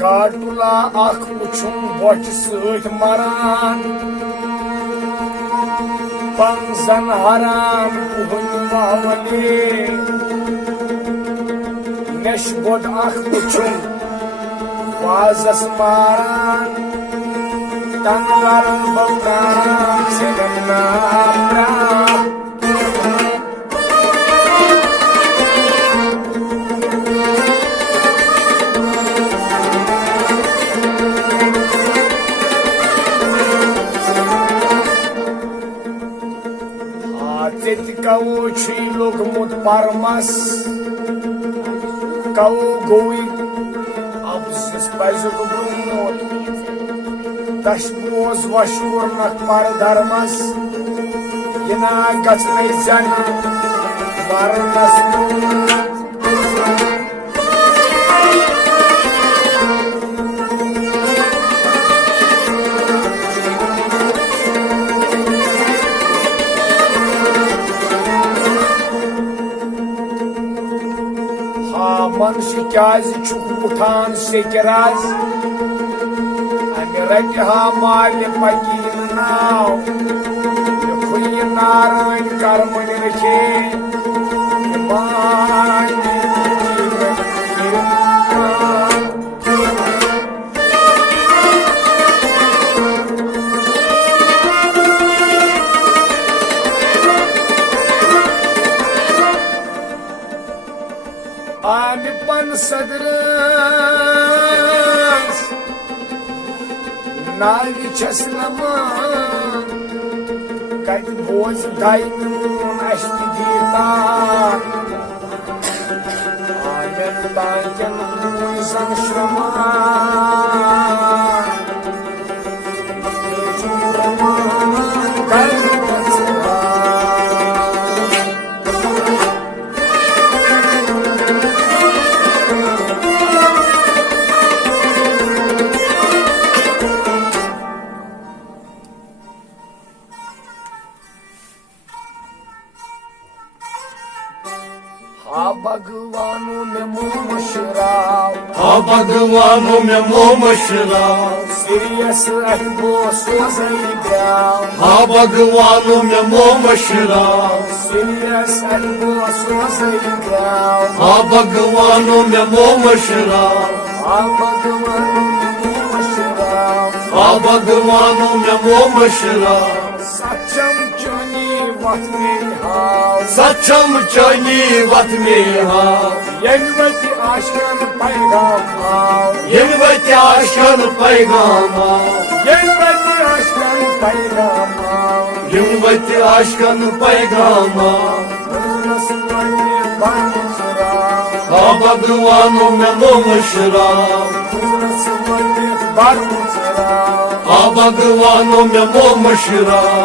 काटुला अख उछुम बोच सत मरान पंजन हरान कुहन वावले नश बोद अख उछुम वाजस मारान तंगर बौरान सेगना प्रा कौ लोगमुत परमस कौ गोई अब पजुक ब्रूमत दशबोज वशुर पर धर्मस यना गचन जन मरनस मनुष्य क्या उठान सेकराज रट हा माल पकीर नाव खुल नारायण कर्मण रखे आमिपन सदरस नागी छसलमा कत बोझ दाइनून अश्ति दीता आयन ताजन पूई संश्रमा भगवानों में मुँह मशराव भगवानों में मुँह मशराव सीरियस अहबो सोजई ब्याव भगवानों में मुँह मशराव सीरियस अहबो सोजई ब्याव भगवानों में मुँह मशराव भगवानों में मुँह मशराव भगवानों में मुँह मशराव सचम चुनी वत में हाव सचम चनी वत में हाव यनवती आशकन पैगाम हाव यनवती आशकन पैगाम हाव यनवती आशकन पैगाम हाव यनवती आशकन पैगाम हाव भगवानों में मुँह मशराव भगवानों में मुँह मशराव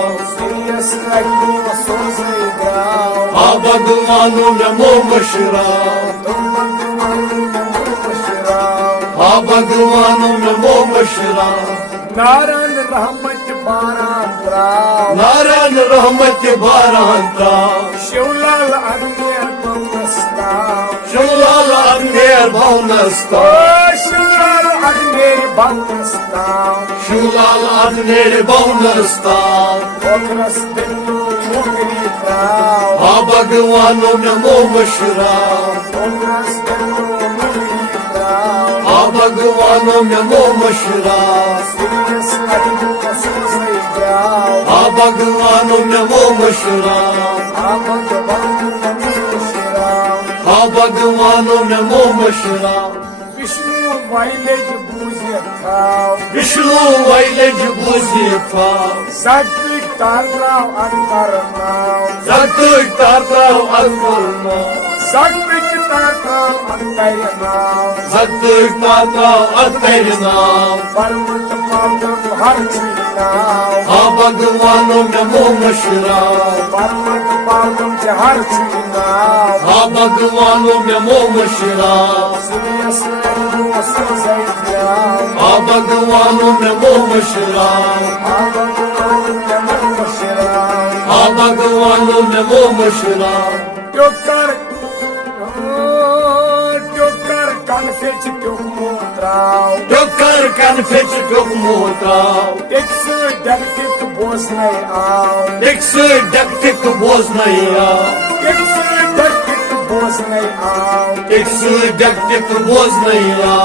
भगवानों में मुँह मशराव भगवानों में मुँह मशराव नारायण रहमत बारान त्राव नारायण रहमत बारान त्राव शिवलाल अग्नेर भवनस्ताव शिवलाल अग्नेर भवनस्ताव शिवलाल अग्नेर भवनस्ताव शिवलाल अग्नेर भवनस्ताव ओकरस दिल्लू मुगरी त्राव भगवानों में मुँह मशराव ओकरस दिल्लू मुगरी त्राव भगवानों में मुँह मशराव सीरियस अहबो सोजई ब्याव भगवानों में मुँह मशराव भगवानों में मुँह मशराव विष्णु वाइलेज बूझे थाव विष्णु वाइलेज बुझे थाव सात्विक तारनाव अंतर नाव जगत तारताव अल्लाह सात्विक तारनाव अंतर नाव जगत तारताव अल्लाह परमत पावनम हर चीनाव भगवानों में मुँह मशराव परमत पावनम के हर चीनाव भगवानों में मुँह मशराव सीरियस अहबो सोजई ब्याव भगवानों में मुँह मशराव भगवानों में मुँह मशराव भगवानों में मुँह मशराव टोकर कनफे टोक मोत्रा आव Tökar kan fetch tök motav Teksu daktik bosnay आव Tekse daktik boznaya Teksu daktik bosnay आव Tekse daktik boznaya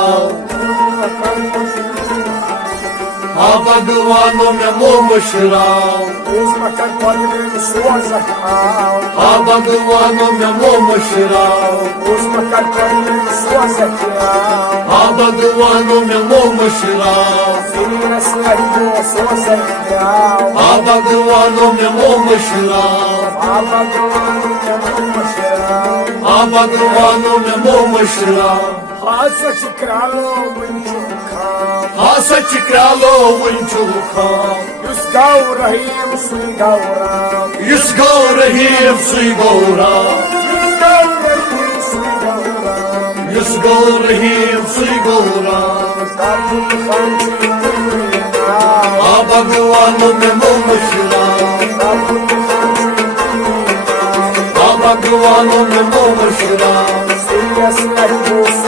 Ha Bhagwano me momashrav Uzmakar padrim swazak आव Ha Bhagwano me momashrav Uzmakar padrim swazak आव Ha Bhagwano me momashrav Sirias lahko swazak आव Ha Bhagwano me momashrav Baba gawanu mashrav Ha Bhagwano me momashrav Hasa chikralo winchu kham Ha sach kralo winchu kham Yus gav rahim sui gauram Yus gaurahim sui gauram Yus gav rahim sui gauram Yus gaurahim sui gauram Kabul khan chitna Ha Bhagwano me momashrav Kabul khan Ha Bhagwano me momashrav Sirias lahko